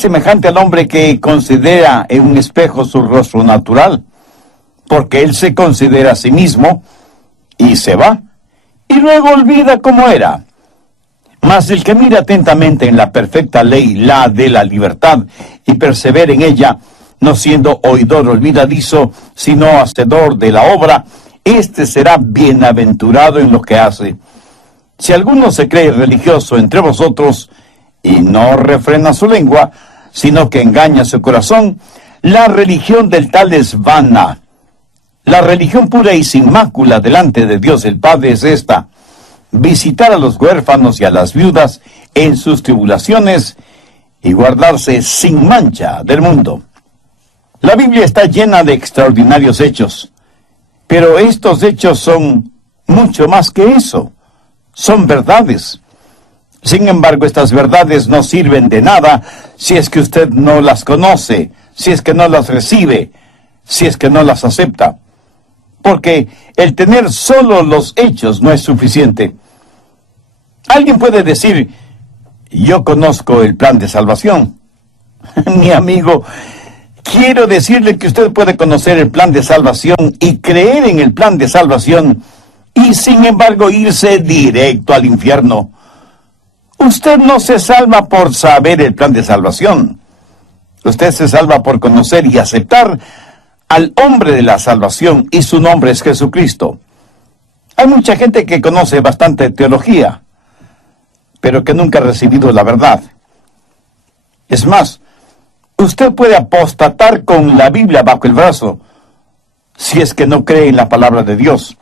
es semejante al hombre que considera en un espejo su rostro natural, porque él se considera a sí mismo y se va, y luego olvida cómo era. Mas el que mira atentamente en la perfecta ley, la de la libertad, y persevera en ella, no siendo oidor olvidadizo, sino hacedor de la obra, éste será bienaventurado en lo que hace. Si alguno se cree religioso entre vosotros, y no refrena su lengua, sino que engaña su corazón, la religión del tal es vana. La religión pura y sin mácula delante de Dios el Padre es esta: visitar a los huérfanos y a las viudas en sus tribulaciones y guardarse sin mancha del mundo. La Biblia está llena de extraordinarios hechos, pero estos hechos son mucho más que eso. Son verdades. Sin embargo, estas verdades no sirven de nada si es que usted no las conoce, si es que no las recibe, si es que no las acepta. Porque el tener solo los hechos no es suficiente. Alguien puede decir: yo conozco el plan de salvación. Mi amigo, quiero decirle que usted puede conocer el plan de salvación y creer en el plan de salvación y sin embargo irse directo al infierno. Usted no se salva por saber el plan de salvación. Usted se salva por conocer y aceptar al hombre de la salvación, y su nombre es Jesucristo. Hay mucha gente que conoce bastante teología, pero que nunca ha recibido la verdad. Es más, usted puede apostatar con la Biblia bajo el brazo si es que no cree en la palabra de Dios.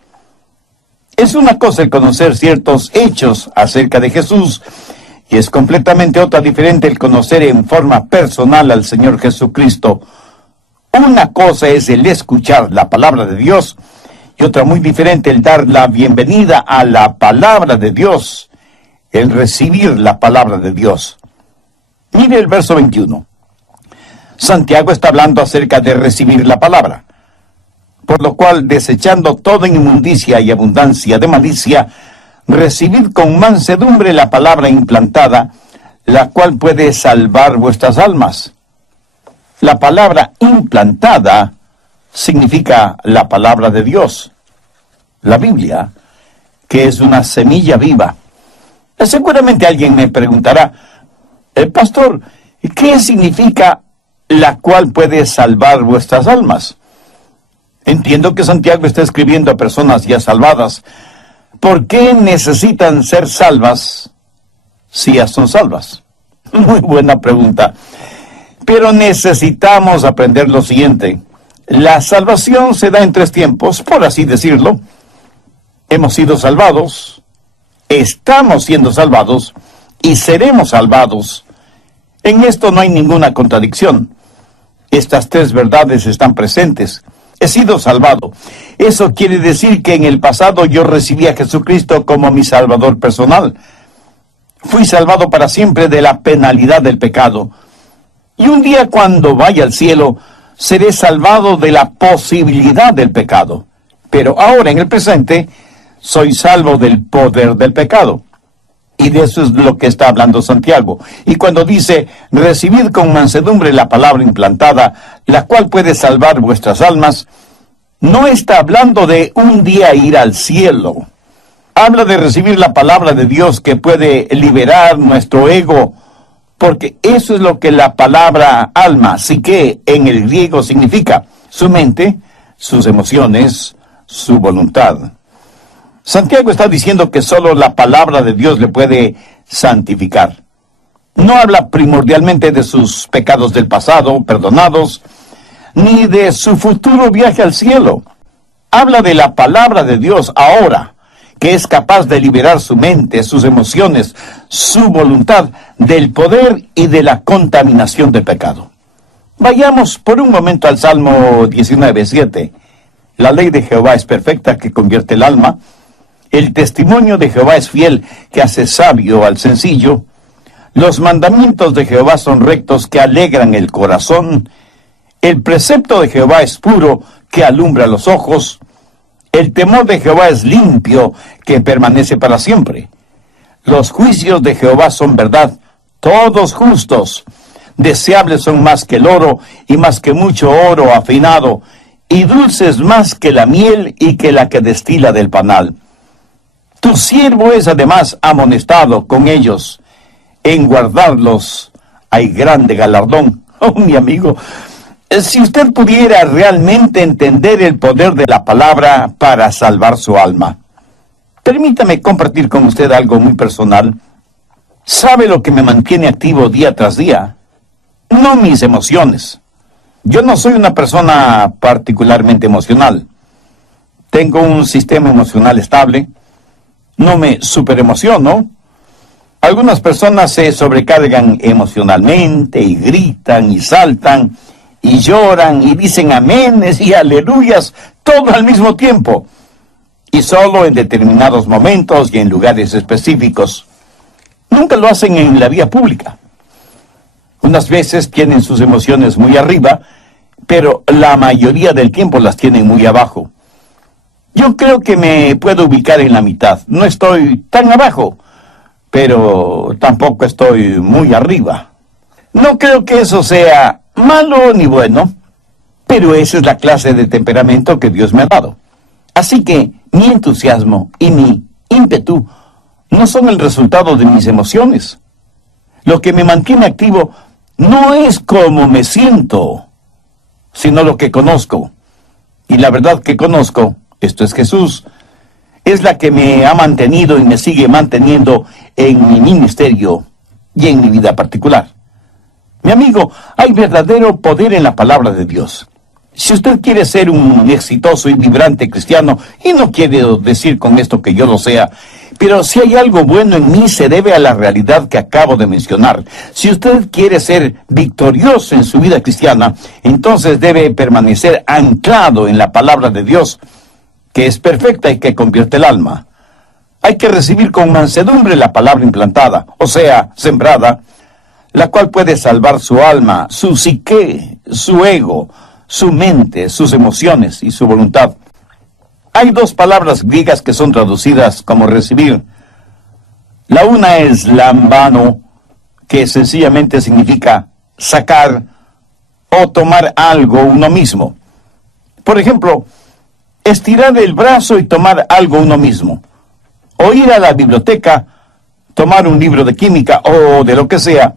Es una cosa el conocer ciertos hechos acerca de Jesús, y es completamente otra diferente el conocer en forma personal al Señor Jesucristo. Una cosa es el escuchar la palabra de Dios, y otra muy diferente el dar la bienvenida a la palabra de Dios, el recibir la palabra de Dios. Mire el verso 21. Santiago está hablando acerca de recibir la palabra. Por lo cual, desechando toda inmundicia y abundancia de malicia, recibid con mansedumbre la palabra implantada, la cual puede salvar vuestras almas. La palabra implantada significa la palabra de Dios, la Biblia, que es una semilla viva. Seguramente alguien me preguntará: pastor, ¿qué significa la cual puede salvar vuestras almas? Entiendo que Santiago está escribiendo a personas ya salvadas. ¿Por qué necesitan ser salvas si ya son salvas? Muy buena pregunta. Pero necesitamos aprender lo siguiente: la salvación se da en tres tiempos, por así decirlo. Hemos sido salvados, estamos siendo salvados y seremos salvados. En esto no hay ninguna contradicción. Estas tres verdades están presentes. He sido salvado. Eso quiere decir que en el pasado yo recibí a Jesucristo como mi Salvador personal. Fui salvado para siempre de la penalidad del pecado. Y un día, cuando vaya al cielo, seré salvado de la posibilidad del pecado. Pero ahora, en el presente, soy salvo del poder del pecado. Y de eso es lo que está hablando Santiago. Y cuando dice: recibid con mansedumbre la palabra implantada, la cual puede salvar vuestras almas, no está hablando de un día ir al cielo. Habla de recibir la palabra de Dios que puede liberar nuestro ego, porque eso es lo que la palabra alma, psique, en el griego significa: su mente, sus emociones, su voluntad. Santiago está diciendo que solo la palabra de Dios le puede santificar. No habla primordialmente de sus pecados del pasado, perdonados, ni de su futuro viaje al cielo. Habla de la palabra de Dios ahora, que es capaz de liberar su mente, sus emociones, su voluntad, del poder y de la contaminación del pecado. Vayamos por un momento al Salmo 19:7. La ley de Jehová es perfecta, que convierte el alma. El testimonio de Jehová es fiel, que hace sabio al sencillo. Los mandamientos de Jehová son rectos, que alegran el corazón. El precepto de Jehová es puro, que alumbra los ojos. El temor de Jehová es limpio, que permanece para siempre. Los juicios de Jehová son verdad, todos justos. deseables son más que el oro, y más que mucho oro afinado, y dulces más que la miel y que la que destila del panal. Tu siervo es además amonestado con ellos. En guardarlos hay grande galardón. Oh, mi amigo, si usted pudiera realmente entender el poder de la palabra para salvar su alma. Permítame compartir con usted algo muy personal. ¿Sabe lo que me mantiene activo día tras día? No mis emociones. Yo no soy una persona particularmente emocional. Tengo un sistema emocional estable. No me superemociono. Algunas personas se sobrecargan emocionalmente y gritan y saltan y lloran y dicen aménes y aleluyas todo al mismo tiempo, y solo en determinados momentos y en lugares específicos. Nunca lo hacen en la vía pública. Unas veces tienen sus emociones muy arriba, pero la mayoría del tiempo las tienen muy abajo. Yo creo que me puedo ubicar en la mitad. No estoy tan abajo, pero tampoco estoy muy arriba. No creo que eso sea malo ni bueno, pero esa es la clase de temperamento que Dios me ha dado. Así que mi entusiasmo y mi ímpetu no son el resultado de mis emociones. Lo que me mantiene activo no es cómo me siento, sino lo que conozco. Y la verdad que conozco, esto es Jesús, es la que me ha mantenido y me sigue manteniendo en mi ministerio y en mi vida particular. Mi amigo, hay verdadero poder en la palabra de Dios. Si usted quiere ser un exitoso y vibrante cristiano, y no quiero decir con esto que yo lo sea, pero si hay algo bueno en mí se debe a la realidad que acabo de mencionar. Si usted quiere ser victorioso en su vida cristiana, entonces debe permanecer anclado en la palabra de Dios, que es perfecta y que convierte el alma. Hay que recibir con mansedumbre la palabra implantada, o sea, sembrada, la cual puede salvar su alma, su psique, su ego, su mente, sus emociones y su voluntad. Hay dos palabras griegas que son traducidas como recibir. La una es lambano, que sencillamente significa sacar o tomar algo uno mismo. Por ejemplo, estirar el brazo y tomar algo uno mismo. O ir a la biblioteca, tomar un libro de química o de lo que sea,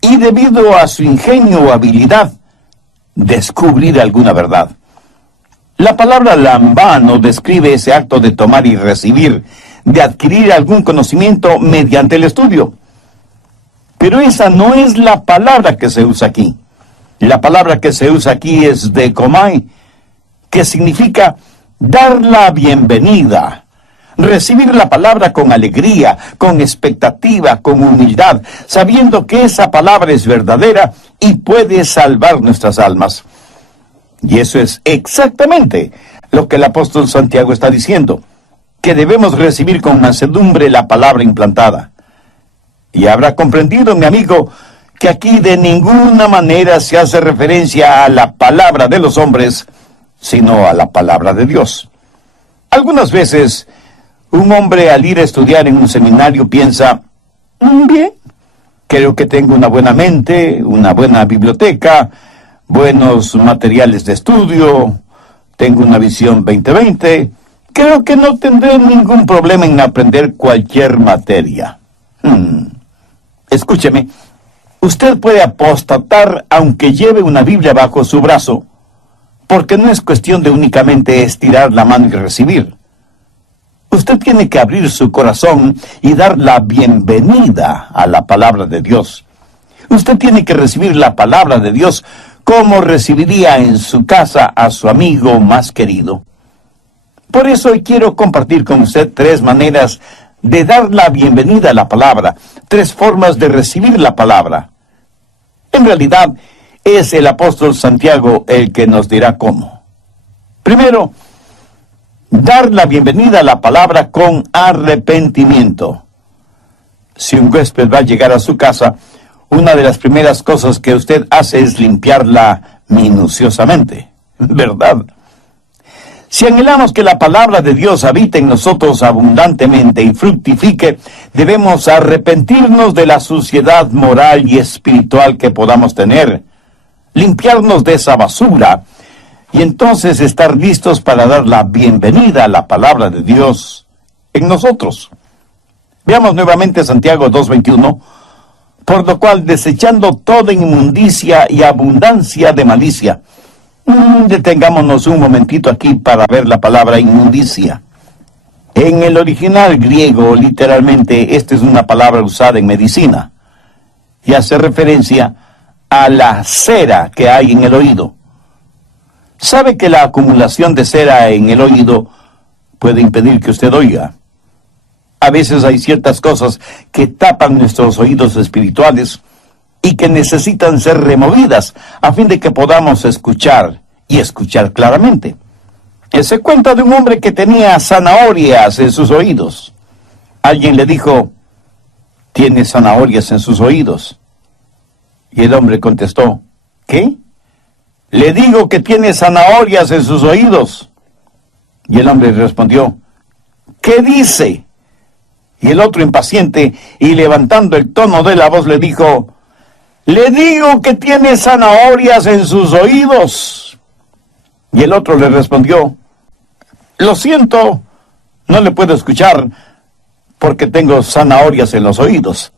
y debido a su ingenio o habilidad, descubrir alguna verdad. La palabra lambano describe ese acto de tomar y recibir, de adquirir algún conocimiento mediante el estudio. Pero esa no es la palabra que se usa aquí. La palabra que se usa aquí es dekomai, que significa dar la bienvenida. Recibir la palabra con alegría, con expectativa, con humildad, sabiendo que esa palabra es verdadera y puede salvar nuestras almas. Y eso es exactamente lo que el apóstol Santiago está diciendo, que debemos recibir con mansedumbre la palabra implantada. Y habrá comprendido, mi amigo, que aquí de ninguna manera se hace referencia a la palabra de los hombres, sino a la palabra de Dios. Algunas veces, un hombre al ir a estudiar en un seminario piensa, bien, creo que tengo una buena mente, una buena biblioteca, buenos materiales de estudio, tengo una visión 2020, creo que no tendré ningún problema en aprender cualquier materia. Escúcheme, usted puede apostatar aunque lleve una Biblia bajo su brazo, porque no es cuestión de únicamente estirar la mano y recibir. Usted tiene que abrir su corazón y dar la bienvenida a la palabra de Dios. Usted tiene que recibir la palabra de Dios como recibiría en su casa a su amigo más querido. Por eso hoy quiero compartir con usted 3 maneras de dar la bienvenida a la palabra, 3 formas de recibir la palabra. En realidad, es el apóstol Santiago el que nos dirá cómo. Primero, dar la bienvenida a la palabra con arrepentimiento. Si un huésped va a llegar a su casa, una de las primeras cosas que usted hace es limpiarla minuciosamente, ¿verdad? Si anhelamos que la palabra de Dios habite en nosotros abundantemente y fructifique, debemos arrepentirnos de la suciedad moral y espiritual que podamos tener, limpiarnos de esa basura y entonces estar listos para dar la bienvenida a la palabra de Dios en nosotros. Veamos nuevamente Santiago 2:21, por lo cual desechando toda inmundicia y abundancia de malicia. Detengámonos un momentito aquí para ver la palabra inmundicia. En el original griego, literalmente, esta es una palabra usada en medicina y hace referencia a la cera que hay en el oído. ¿Sabe que la acumulación de cera en el oído puede impedir que usted oiga? A veces hay ciertas cosas que tapan nuestros oídos espirituales y que necesitan ser removidas a fin de que podamos escuchar y escuchar claramente. Se cuenta de un hombre que tenía zanahorias en sus oídos. Alguien le dijo, ¿tiene zanahorias en sus oídos? Y el hombre contestó, ¿qué? Le digo que tiene zanahorias en sus oídos. Y el hombre respondió, ¿qué dice? Y el otro impaciente y levantando el tono de la voz le dijo, le digo que tiene zanahorias en sus oídos. Y el otro le respondió, lo siento, no le puedo escuchar porque tengo zanahorias en los oídos.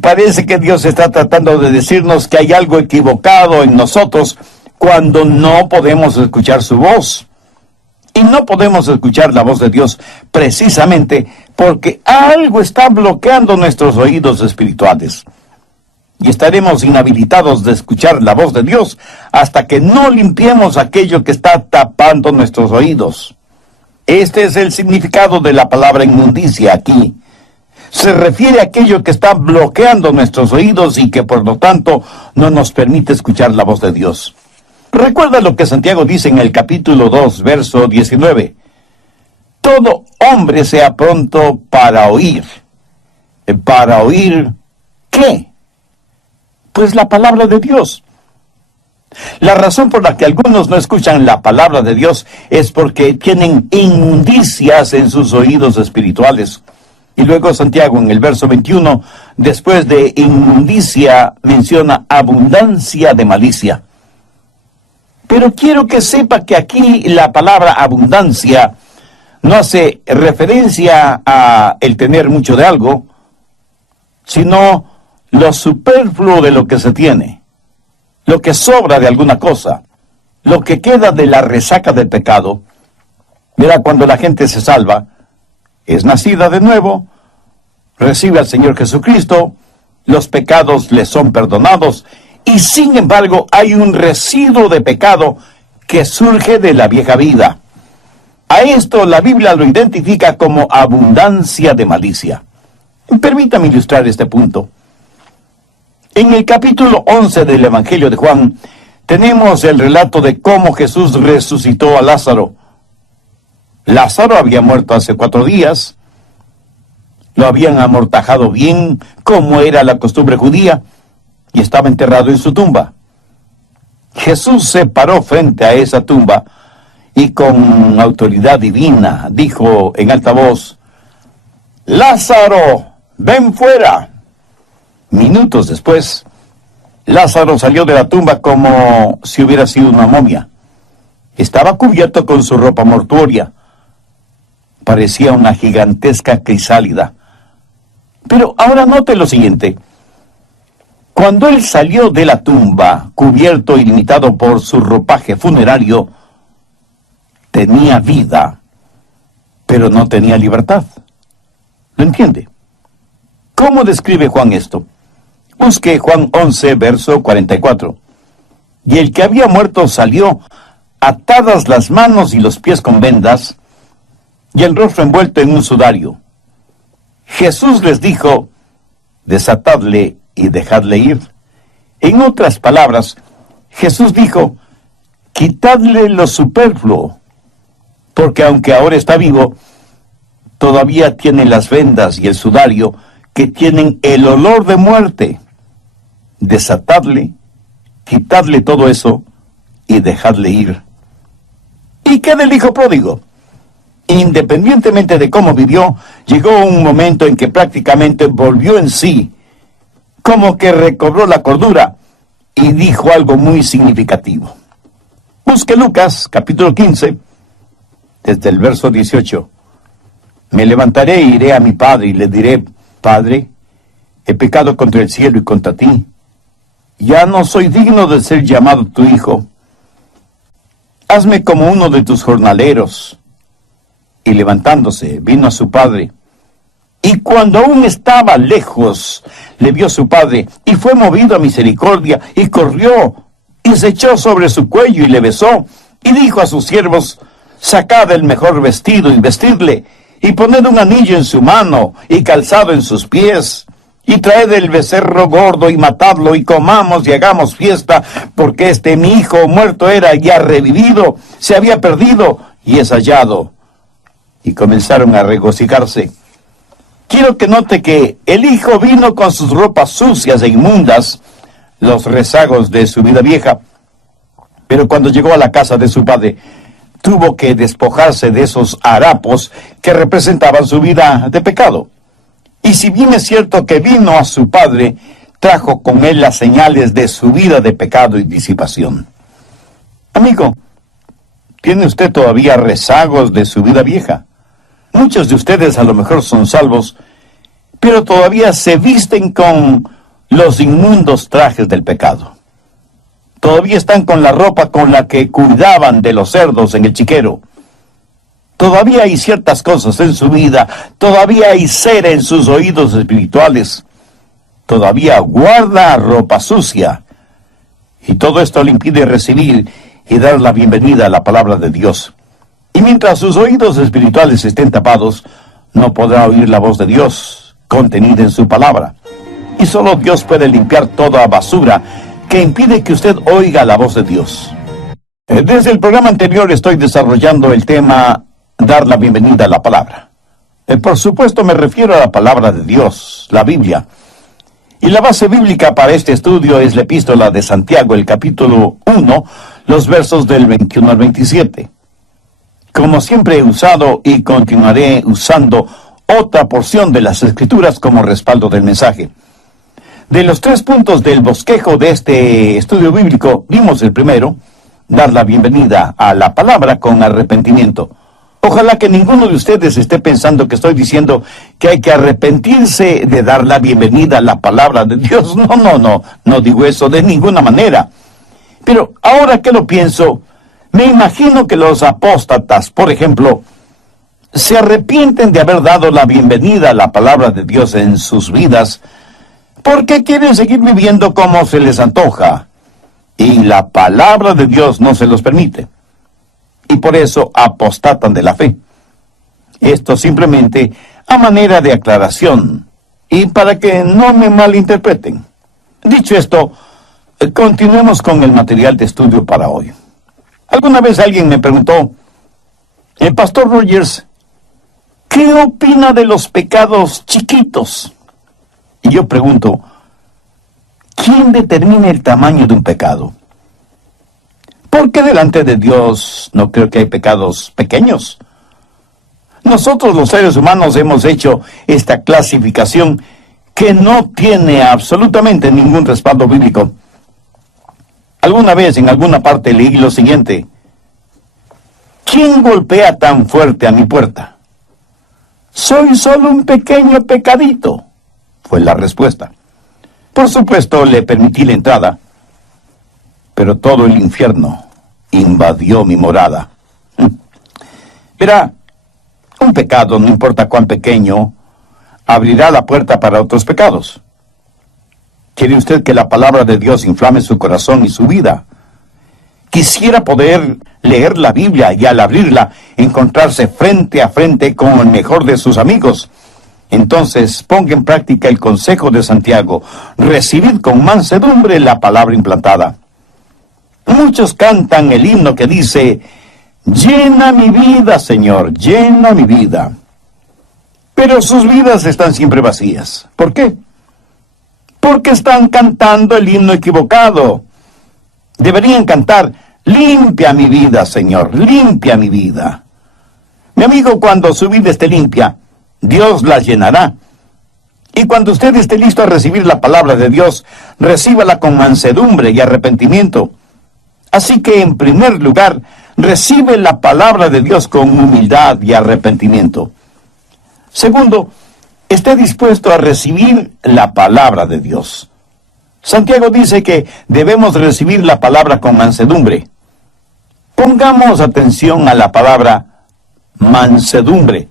Parece que Dios está tratando de decirnos que hay algo equivocado en nosotros cuando no podemos escuchar su voz. Y no podemos escuchar la voz de Dios precisamente porque algo está bloqueando nuestros oídos espirituales. Y estaremos inhabilitados de escuchar la voz de Dios hasta que no limpiemos aquello que está tapando nuestros oídos. Este es el significado de la palabra inmundicia aquí. Se refiere a aquello que está bloqueando nuestros oídos y que por lo tanto no nos permite escuchar la voz de Dios. Recuerda lo que Santiago dice en el capítulo 2, verso 19. Todo hombre sea pronto para oír. ¿Para oír qué? Pues la palabra de Dios. La razón por la que algunos no escuchan la palabra de Dios es porque tienen inmundicias en sus oídos espirituales. Y luego Santiago en el verso 21, después de inmundicia, menciona abundancia de malicia. Pero quiero que sepa que aquí la palabra abundancia no hace referencia a el tener mucho de algo, sino lo superfluo de lo que se tiene, lo que sobra de alguna cosa, lo que queda de la resaca del pecado. Verá, cuando la gente se salva, es nacida de nuevo, recibe al Señor Jesucristo, los pecados le son perdonados, y sin embargo hay un residuo de pecado que surge de la vieja vida. A esto la Biblia lo identifica como abundancia de malicia. Permítame ilustrar este punto. En el capítulo 11 del Evangelio de Juan, tenemos el relato de cómo Jesús resucitó a Lázaro. Lázaro había muerto hace 4 días, lo habían amortajado bien, como era la costumbre judía, y estaba enterrado en su tumba. Jesús se paró frente a esa tumba y con autoridad divina dijo en alta voz, Lázaro, ven fuera. Minutos después, Lázaro salió de la tumba como si hubiera sido una momia. Estaba cubierto con su ropa mortuoria. Parecía una gigantesca crisálida. Pero ahora note lo siguiente. Cuando él salió de la tumba, cubierto y limitado por su ropaje funerario, tenía vida, pero no tenía libertad. ¿Lo entiende? ¿Cómo describe Juan esto? Busque Juan 11, verso 44. Y el que había muerto salió, atadas las manos y los pies con vendas, y el rostro envuelto en un sudario. Jesús les dijo, desatadle y dejadle ir. En otras palabras, Jesús dijo, quitadle lo superfluo, porque aunque ahora está vivo, todavía tiene las vendas y el sudario que tienen el olor de muerte. Desatadle, quitadle todo eso y dejadle ir. ¿Y qué del hijo pródigo? Independientemente de cómo vivió, llegó un momento en que prácticamente volvió en sí, como que recobró la cordura y dijo algo muy significativo. Busque Lucas, capítulo 15, desde el verso 18. Me levantaré e iré a mi padre y le diré: Padre, he pecado contra el cielo y contra ti. Ya no soy digno de ser llamado tu hijo. Hazme como uno de tus jornaleros. Y levantándose, vino a su padre. Y cuando aún estaba lejos, le vio su padre, y fue movido a misericordia, y corrió, y se echó sobre su cuello, y le besó, y dijo a sus siervos: Sacad el mejor vestido, y vestidle, y poned un anillo en su mano, y calzado en sus pies, y traed el becerro gordo, y matadlo, y comamos, y hagamos fiesta, porque mi hijo muerto era, y ha revivido, se había perdido, y es hallado. Y comenzaron a regocijarse. Quiero que note que el hijo vino con sus ropas sucias e inmundas, los rezagos de su vida vieja, pero cuando llegó a la casa de su padre, tuvo que despojarse de esos harapos que representaban su vida de pecado. Y si bien es cierto que vino a su padre, trajo con él las señales de su vida de pecado y disipación. Amigo, ¿tiene usted todavía rezagos de su vida vieja? Muchos de ustedes a lo mejor son salvos, pero todavía se visten con los inmundos trajes del pecado. Todavía están con la ropa con la que cuidaban de los cerdos en el chiquero. Todavía hay ciertas cosas en su vida, todavía hay cera en sus oídos espirituales, todavía guarda ropa sucia. Y todo esto le impide recibir y dar la bienvenida a la palabra de Dios. Y mientras sus oídos espirituales estén tapados, no podrá oír la voz de Dios contenida en su palabra. Y solo Dios puede limpiar toda basura que impide que usted oiga la voz de Dios. Desde el programa anterior estoy desarrollando el tema dar la bienvenida a la palabra. Por supuesto me refiero a la palabra de Dios, la Biblia. Y la base bíblica para este estudio es la epístola de Santiago, el capítulo 1, los versos del 21 al 27. Como siempre he usado y continuaré usando otra porción de las Escrituras como respaldo del mensaje. De los 3 puntos del bosquejo de este estudio bíblico, vimos el primero: dar la bienvenida a la palabra con arrepentimiento. Ojalá que ninguno de ustedes esté pensando que estoy diciendo que hay que arrepentirse de dar la bienvenida a la palabra de Dios. No digo eso de ninguna manera. Pero ahora que lo pienso, me imagino que los apóstatas, por ejemplo, se arrepienten de haber dado la bienvenida a la palabra de Dios en sus vidas, porque quieren seguir viviendo como se les antoja, y la palabra de Dios no se los permite. Y por eso apostatan de la fe. Esto simplemente a manera de aclaración, y para que no me malinterpreten. Dicho esto, continuemos con el material de estudio para hoy. Alguna vez alguien me preguntó: el pastor Rogers, ¿qué opina de los pecados chiquitos? Y yo pregunto, ¿quién determina el tamaño de un pecado? Porque delante de Dios no creo que hay pecados pequeños. Nosotros los seres humanos hemos hecho esta clasificación que no tiene absolutamente ningún respaldo bíblico. Alguna vez en alguna parte leí lo siguiente: ¿quién golpea tan fuerte a mi puerta? Soy solo un pequeño pecadito, fue la respuesta. Por supuesto le permití la entrada, pero todo el infierno invadió mi morada. Verá, un pecado, no importa cuán pequeño, abrirá la puerta para otros pecados. ¿Quiere usted que la palabra de Dios inflame su corazón y su vida? Quisiera poder leer la Biblia y al abrirla encontrarse frente a frente con el mejor de sus amigos. Entonces ponga en práctica el consejo de Santiago: recibid con mansedumbre la palabra implantada. Muchos cantan el himno que dice: llena mi vida, Señor, llena mi vida. Pero sus vidas están siempre vacías. ¿Por qué? Porque están cantando el himno equivocado. Deberían cantar: Limpia mi vida, Señor, limpia mi vida. Mi amigo, cuando su vida esté limpia, Dios la llenará. Y cuando usted esté listo a recibir la palabra de Dios, recíbala con mansedumbre y arrepentimiento. Así que, en primer lugar, recibe la palabra de Dios con humildad y arrepentimiento. Segundo, esté dispuesto a recibir la palabra de Dios. Santiago dice que debemos recibir la palabra con mansedumbre. Pongamos atención a la palabra mansedumbre.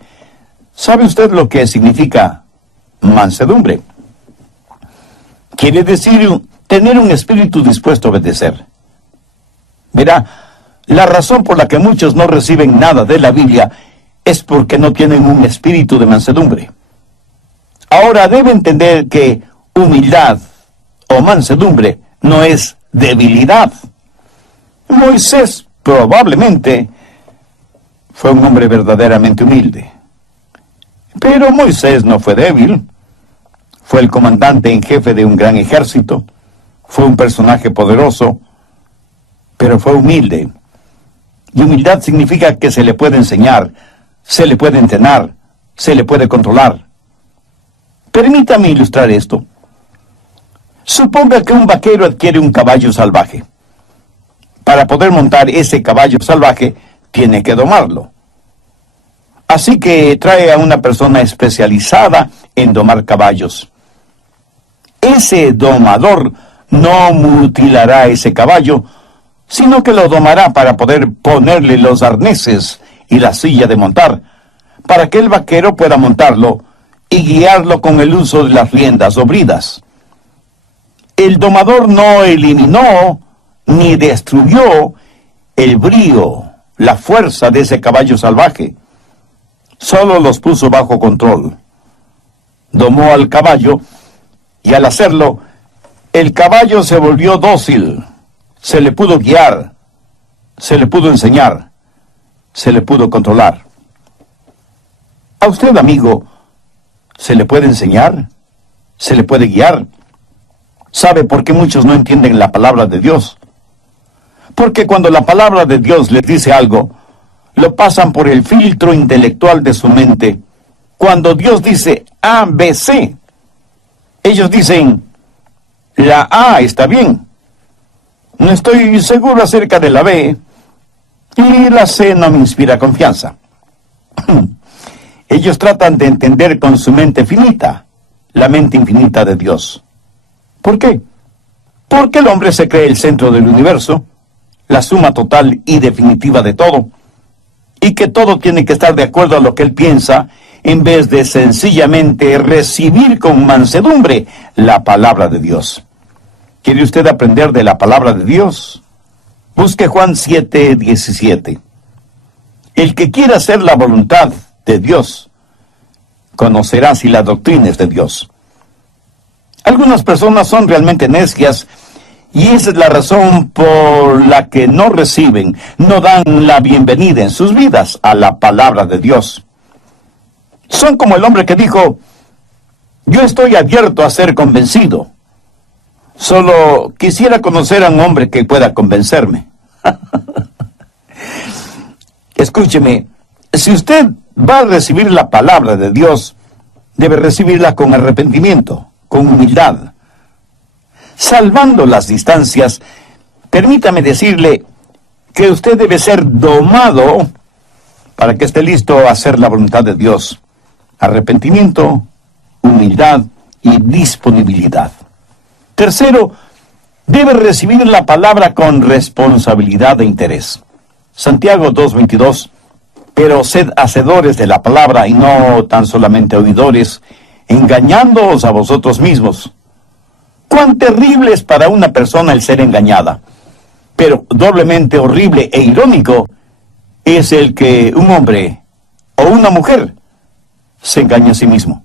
¿Sabe usted lo que significa mansedumbre? Quiere decir tener un espíritu dispuesto a obedecer. Verá, la razón por la que muchos no reciben nada de la Biblia es porque no tienen un espíritu de mansedumbre. Ahora debe entender que humildad o mansedumbre no es debilidad. Moisés probablemente fue un hombre verdaderamente humilde. Pero Moisés no fue débil. Fue el comandante en jefe de un gran ejército. Fue un personaje poderoso, pero fue humilde. Y humildad significa que se le puede enseñar, se le puede entrenar, se le puede controlar. Permítame ilustrar esto. Suponga que un vaquero adquiere un caballo salvaje. Para poder montar ese caballo salvaje, tiene que domarlo. Así que trae a una persona especializada en domar caballos. Ese domador no mutilará ese caballo, sino que lo domará para poder ponerle los arneses y la silla de montar, para que el vaquero pueda montarlo y guiarlo con el uso de las riendas o bridas. El domador no eliminó ni destruyó el brío, la fuerza de ese caballo salvaje. Solo los puso bajo control. Domó al caballo y al hacerlo, el caballo se volvió dócil. Se le pudo guiar, se le pudo enseñar, se le pudo controlar. A usted, amigo, ¿se le puede enseñar? ¿Se le puede guiar? ¿Sabe por qué muchos no entienden la palabra de Dios? Porque cuando la palabra de Dios les dice algo, lo pasan por el filtro intelectual de su mente. Cuando Dios dice A, B, C, ellos dicen, la A está bien. No estoy seguro acerca de la B, y la C no me inspira confianza. Ellos tratan de entender con su mente finita, la mente infinita de Dios. ¿Por qué? Porque el hombre se cree el centro del universo, la suma total y definitiva de todo, y que todo tiene que estar de acuerdo a lo que él piensa, en vez de sencillamente recibir con mansedumbre la palabra de Dios. ¿Quiere usted aprender de la palabra de Dios? Busque Juan 7:17. El que quiera hacer la voluntad de Dios, conocerá si la doctrina es de Dios. Algunas personas son realmente necias, y esa es la razón por la que no reciben, no dan la bienvenida en sus vidas a la palabra de Dios. Son como el hombre que dijo, yo estoy abierto a ser convencido. Solo quisiera conocer a un hombre que pueda convencerme. Escúcheme, si usted va a recibir la palabra de Dios, debe recibirla con arrepentimiento, con humildad. Salvando las distancias, permítame decirle que usted debe ser domado para que esté listo a hacer la voluntad de Dios. Arrepentimiento, humildad y disponibilidad. Tercero, debe recibir la palabra con responsabilidad e interés. Santiago 2:22, pero sed hacedores de la palabra y no tan solamente oidores, engañándoos a vosotros mismos. Cuán terrible es para una persona el ser engañada, pero doblemente horrible e irónico es el que un hombre o una mujer se engaña a sí mismo.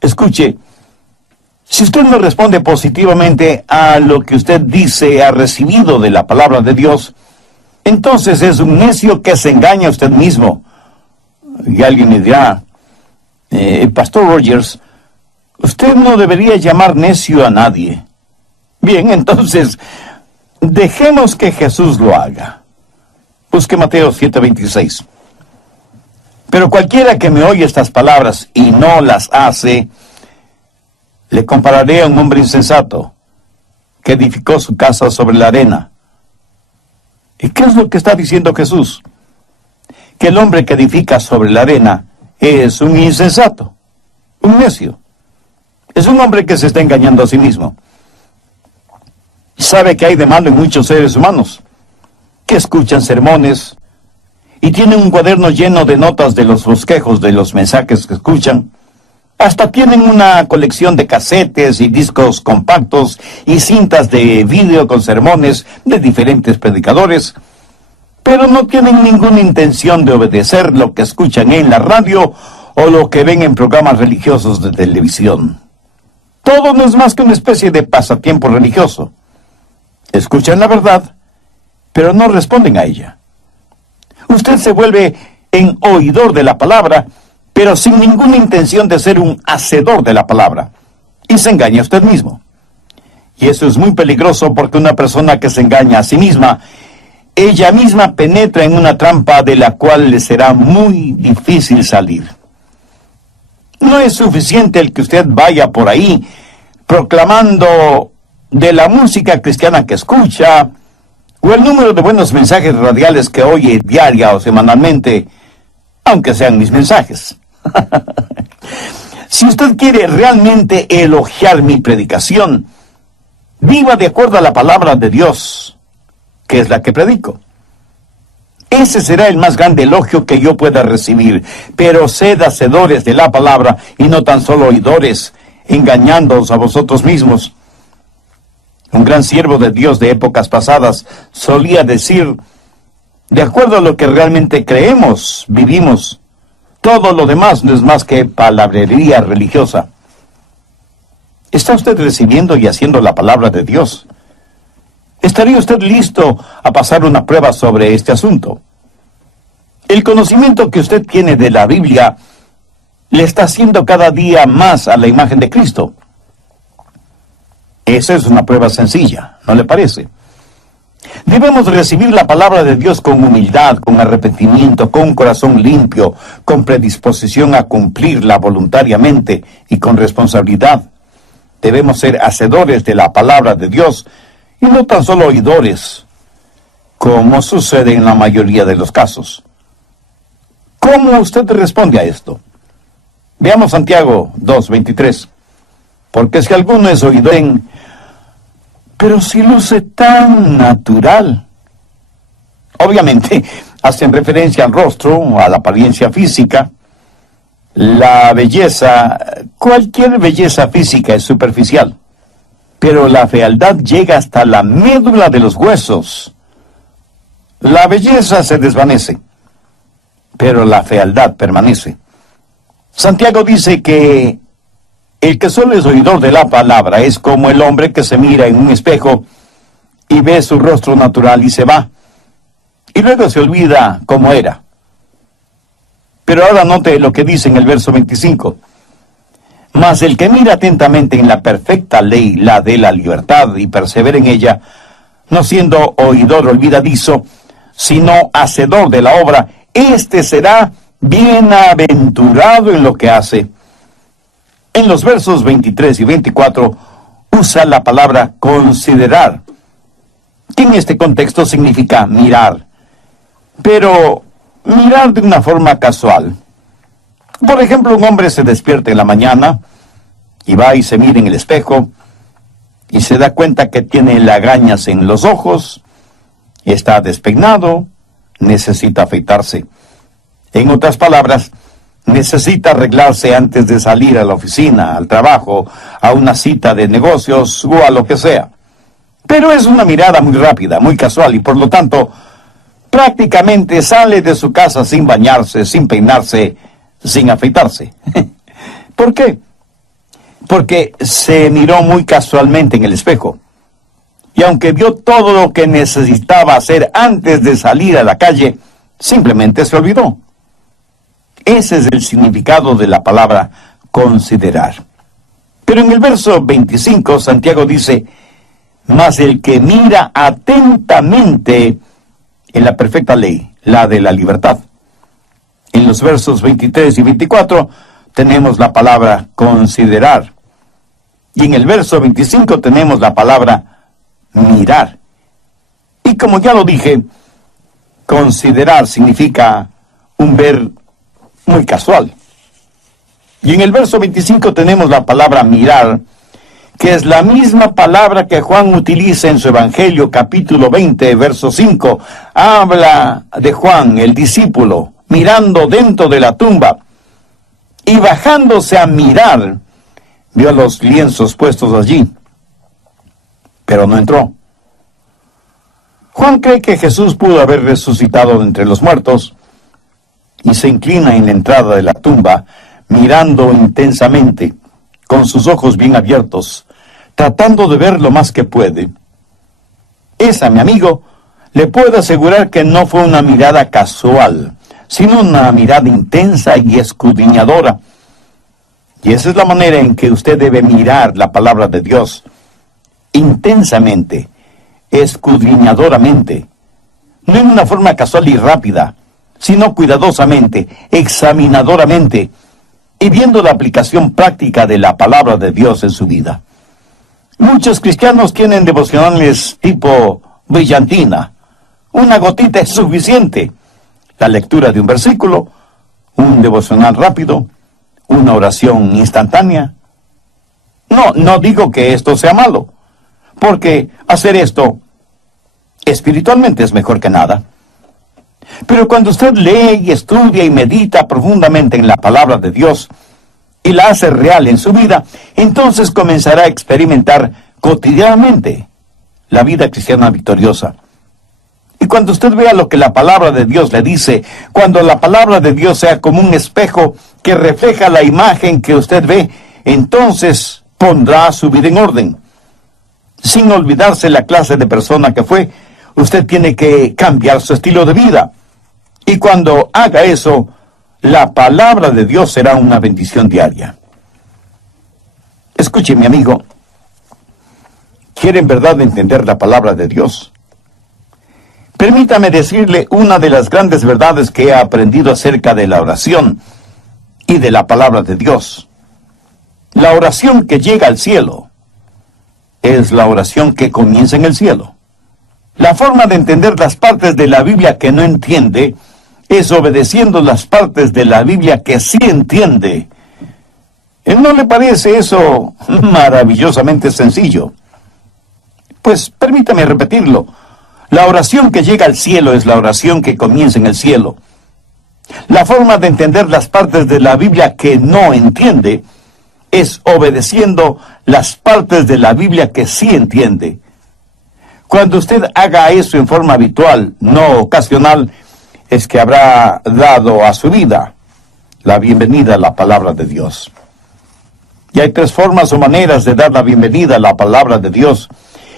Escuche, si usted no responde positivamente a lo que usted dice ha recibido de la palabra de Dios, entonces es un necio que se engaña a usted mismo. Y alguien me dirá, Pastor Rogers, usted no debería llamar necio a nadie. Bien, entonces, Dejemos que Jesús lo haga. Busque Mateo 7:26. Pero cualquiera que me oye estas palabras y no las hace, le compararé a un hombre insensato que edificó su casa sobre la arena. ¿Y qué es lo que está diciendo Jesús? Que el hombre que edifica sobre la arena es un insensato, un necio. Es un hombre que se está engañando a sí mismo. Sabe que hay de malo en muchos seres humanos, que escuchan sermones y tienen un cuaderno lleno de notas de los bosquejos de los mensajes que escuchan. Hasta tienen una colección de casetes y discos compactos y cintas de vídeo con sermones de diferentes predicadores, pero no tienen ninguna intención de obedecer lo que escuchan en la radio o lo que ven en programas religiosos de televisión. Todo no es más que una especie de pasatiempo religioso. Escuchan la verdad, pero no responden a ella. Usted se vuelve en oidor de la palabra, pero sin ninguna intención de ser un hacedor de la palabra. Y se engaña a usted mismo. Y eso es muy peligroso porque una persona que se engaña a sí misma, ella misma penetra en una trampa de la cual le será muy difícil salir. No es suficiente el que usted vaya por ahí proclamando de la música cristiana que escucha, o el número de buenos mensajes radiales que oye diaria o semanalmente, aunque sean mis mensajes. Si usted quiere realmente elogiar mi predicación, viva de acuerdo a la palabra de Dios, que es la que predico. Ese será el más grande elogio que yo pueda recibir, pero sed hacedores de la palabra y no tan solo oidores, engañándoos a vosotros mismos. Un gran siervo de Dios de épocas pasadas solía decir, de acuerdo a lo que realmente creemos, vivimos. Todo lo demás no es más que palabrería religiosa. ¿Está usted recibiendo y haciendo la palabra de Dios? ¿Estaría usted listo a pasar una prueba sobre este asunto? El conocimiento que usted tiene de la Biblia le está haciendo cada día más a la imagen de Cristo. Esa es una prueba sencilla, ¿no le parece? Debemos recibir la palabra de Dios con humildad, con arrepentimiento, con un corazón limpio, con predisposición a cumplirla voluntariamente y con responsabilidad. Debemos ser hacedores de la palabra de Dios y no tan solo oidores, como sucede en la mayoría de los casos. ¿Cómo usted responde a esto? Veamos Santiago 2:23. Porque si alguno es oidor, pero si luce tan natural. Obviamente, hacen referencia al rostro, a la apariencia física. La belleza, cualquier belleza física es superficial. Pero la fealdad llega hasta la médula de los huesos. La belleza se desvanece, pero la fealdad permanece. Santiago dice que el que solo es oidor de la palabra es como el hombre que se mira en un espejo y ve su rostro natural y se va. Y luego se olvida cómo era. Pero ahora note lo que dice en el verso 25. Mas el que mira atentamente en la perfecta ley, la de la libertad, y persevera en ella, no siendo oidor olvidadizo, sino hacedor de la obra, éste será bienaventurado en lo que hace. En los versos 23 y 24 usa la palabra considerar, que en este contexto significa mirar, pero mirar de una forma casual. Por ejemplo, un hombre se despierta en la mañana y va y se mira en el espejo y se da cuenta que tiene lagañas en los ojos, está despeinado, necesita afeitarse. En otras palabras, necesita arreglarse antes de salir a la oficina, al trabajo, a una cita de negocios o a lo que sea. Pero es una mirada muy rápida, muy casual y por lo tanto prácticamente sale de su casa sin bañarse, sin peinarse, sin afeitarse. ¿Por qué? Porque se miró muy casualmente en el espejo. Y aunque vio todo lo que necesitaba hacer antes de salir a la calle, simplemente se olvidó. Ese es el significado de la palabra considerar. Pero en el verso 25, Santiago dice, mas el que mira atentamente en la perfecta ley, la de la libertad. En los versos 23 y 24 tenemos la palabra considerar. Y en el verso 25 tenemos la palabra mirar. Y como ya lo dije, considerar significa un ver muy casual. Y en el verso 25 tenemos la palabra mirar, que es la misma palabra que Juan utiliza en su Evangelio, capítulo 20, verso 5. Habla de Juan, el discípulo, mirando dentro de la tumba, y bajándose a mirar, vio los lienzos puestos allí, pero no entró. Juan cree que Jesús pudo haber resucitado de entre los muertos, y se inclina en la entrada de la tumba, mirando intensamente, con sus ojos bien abiertos, tratando de ver lo más que puede. Esa, mi amigo, le puedo asegurar que no fue una mirada casual, sino una mirada intensa y escudriñadora. Y esa es la manera en que usted debe mirar la palabra de Dios, intensamente, escudriñadoramente, no en una forma casual y rápida, sino cuidadosamente, examinadoramente, y viendo la aplicación práctica de la palabra de Dios en su vida. Muchos cristianos tienen devocionales tipo brillantina. Una gotita es suficiente. La lectura de un versículo, un devocional rápido, una oración instantánea. No digo que esto sea malo, porque hacer esto espiritualmente es mejor que nada. Pero cuando usted lee y estudia y medita profundamente en la palabra de Dios y la hace real en su vida, entonces comenzará a experimentar cotidianamente la vida cristiana victoriosa. Y cuando usted vea lo que la palabra de Dios le dice, cuando la palabra de Dios sea como un espejo que refleja la imagen que usted ve, entonces pondrá su vida en orden. Sin olvidarse la clase de persona que fue, usted tiene que cambiar su estilo de vida. Y cuando haga eso, la palabra de Dios será una bendición diaria. Escuche, mi amigo, ¿quiere en verdad entender la palabra de Dios? Permítame decirle una de las grandes verdades que he aprendido acerca de la oración y de la palabra de Dios. La oración que llega al cielo es la oración que comienza en el cielo. La forma de entender las partes de la Biblia que no entiende es obedeciendo las partes de la Biblia que sí entiende. ¿No le parece eso maravillosamente sencillo? Pues permítame repetirlo. La oración que llega al cielo es la oración que comienza en el cielo. La forma de entender las partes de la Biblia que no entiende es obedeciendo las partes de la Biblia que sí entiende. Cuando usted haga eso en forma habitual, no ocasional, es que habrá dado a su vida la bienvenida a la palabra de Dios. Y hay tres formas o maneras de dar la bienvenida a la palabra de Dios.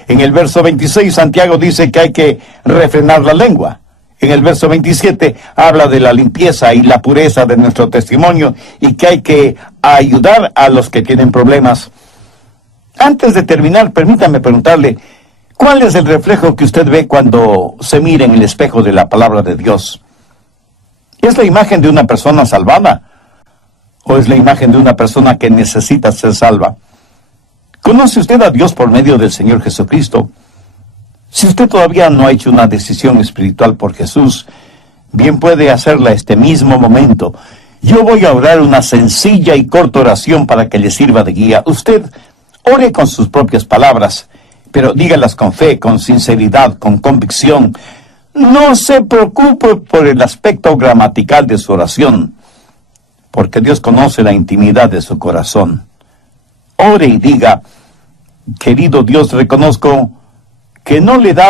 En el verso 26, Santiago dice que hay que refrenar la lengua. En el verso 27, habla de la limpieza y la pureza de nuestro testimonio y que hay que ayudar a los que tienen problemas. Antes de terminar, permítame preguntarle, ¿cuál es el reflejo que usted ve cuando se mira en el espejo de la palabra de Dios? ¿Es la imagen de una persona salvada? ¿O es la imagen de una persona que necesita ser salva? ¿Conoce usted a Dios por medio del Señor Jesucristo? Si usted todavía no ha hecho una decisión espiritual por Jesús, bien puede hacerla este mismo momento. Yo voy a orar una sencilla y corta oración para que le sirva de guía. Usted ore con sus propias palabras, pero dígalas con fe, con sinceridad, con convicción. No se preocupe por el aspecto gramatical de su oración, porque Dios conoce la intimidad de su corazón. Ore y diga, querido Dios, reconozco que no le da